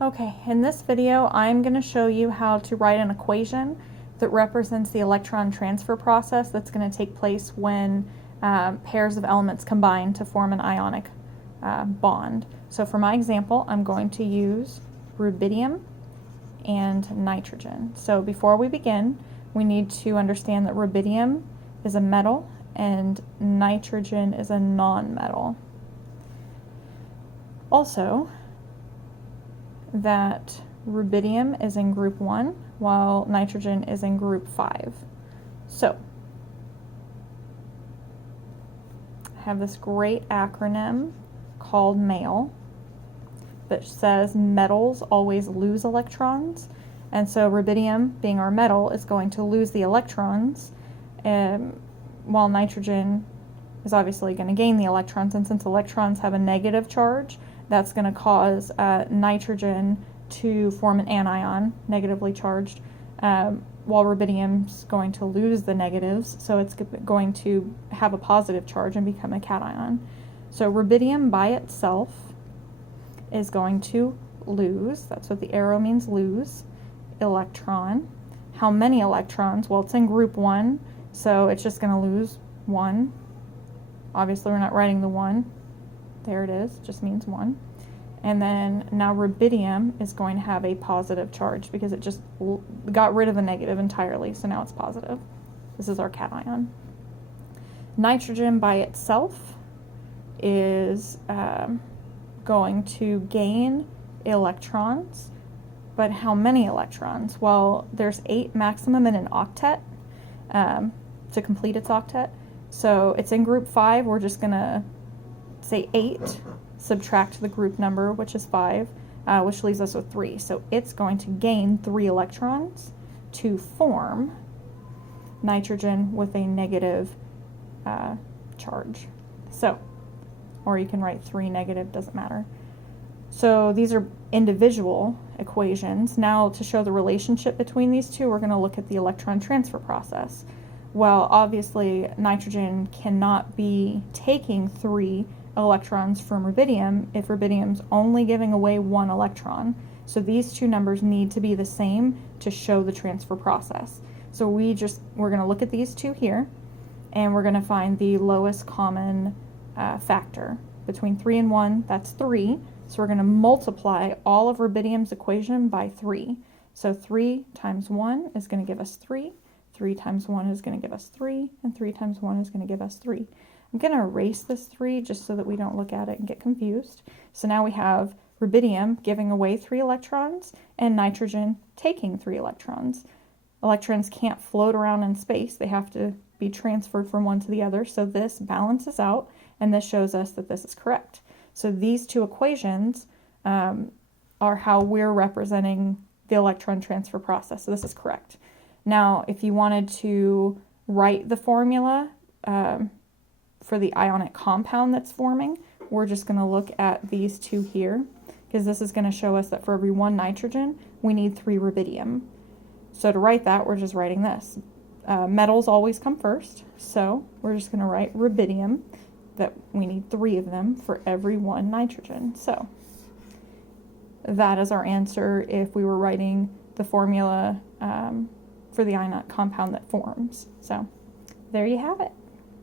Okay, in this video I'm going to show you how to write an equation that represents the electron transfer process that's going to take place when pairs of elements combine to form an ionic bond. So for my example, I'm going to use rubidium and nitrogen. So before we begin, we need to understand that rubidium is a metal and nitrogen is a non-metal. Also, that rubidium is in group 1 while nitrogen is in group 5. So, I have this great acronym called MALE that says metals always lose electrons, and so rubidium, being our metal, is going to lose the electrons, while nitrogen is obviously going to gain the electrons, and since electrons have a negative charge, that's going to cause nitrogen to form an anion, negatively charged, while rubidium's going to lose the negatives, so it's going to have a positive charge and become a cation. So rubidium by itself is going to lose, that's what the arrow means, lose, electron. How many electrons? Well, it's in group 1, so it's just going to lose 1. Obviously, we're not writing the 1. There it is, just means 1. And then now rubidium is going to have a positive charge because it just got rid of the negative entirely, so now it's positive. This is our cation. Nitrogen by itself is going to gain electrons, but how many electrons? Well, there's 8 maximum in an octet to complete its octet. So it's in group 5, we're just going to say 8, subtract the group number, which is 5, which leaves us with 3. So it's going to gain 3 electrons to form nitrogen with a negative charge. So, or you can write 3 negative, doesn't matter. So these are individual equations. Now to show the relationship between these two, we're going to look at the electron transfer process. Well, obviously nitrogen cannot be taking 3 electrons from rubidium if rubidium's only giving away 1 electron. So these two numbers need to be the same to show the transfer process. So we're going to look at these two here, and we're going to find the lowest common factor. Between 3 and 1, that's 3. So we're going to multiply all of rubidium's equation by 3. So 3 times 1 is going to give us 3. 3 times 1 is going to give us 3, and 3 times 1 is going to give us 3. I'm going to erase this 3 just so that we don't look at it and get confused. So now we have rubidium giving away 3 electrons and nitrogen taking 3 electrons. Electrons can't float around in space. They have to be transferred from one to the other. So this balances out, and this shows us that this is correct. So these two equations are how we're representing the electron transfer process. So this is correct. Now, if you wanted to write the formula for the ionic compound that's forming, we're just going to look at these two here, because this is going to show us that for every 1 nitrogen, we need 3 rubidium. So to write that, we're just writing this. Metals always come first, so we're just going to write rubidium, that we need 3 of them for every 1 nitrogen. So that is our answer if we were writing the formula for the ionic compound that forms. So there you have it.